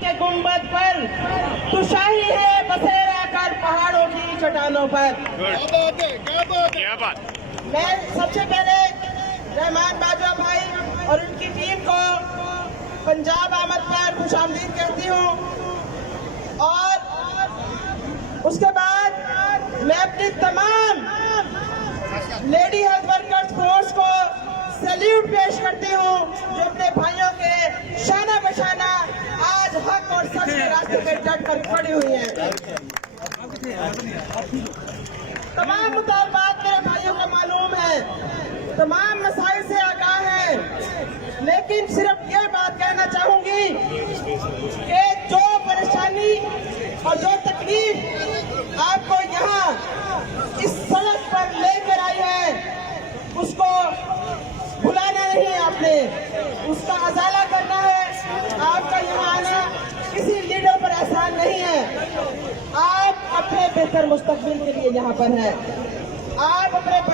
के गुंबद पर तू शाही है बसेरा कर पहाड़ों की चट्टानों पर। क्या बात। मैं सबसे पहले रहमान बाजवा भाई और उनकी टीम को पंजाब आमद पर खुशामदीद कहती हूँ और उसके बाद मैं अपनी तमाम लेडी हेल्थ वर्कर्स फोर्स को सैल्यूट पेश करती हूँ जो अपने भाइयों के शाना बशाना आज हक और सच के रास्ते पे डट कर खड़ी हुई हैं। तमाम मुतालबात मेरे भाइयों को मालूम है, तमाम मसाइल से आगाह हैं, लेकिन सिर्फ ये बात कहना चाहूंगी कि जो परेशानी और जो तकलीफ आपको यहाँ इस सड़क पर लेकर आई है उसको भुलाना नहीं है, आपने उसका अजाला करना है। आपका यहाँ आना किसी लीडर पर एहसान नहीं है, आप अपने बेहतर मुस्तकबिल के लिए यहाँ पर हैं। आप अपने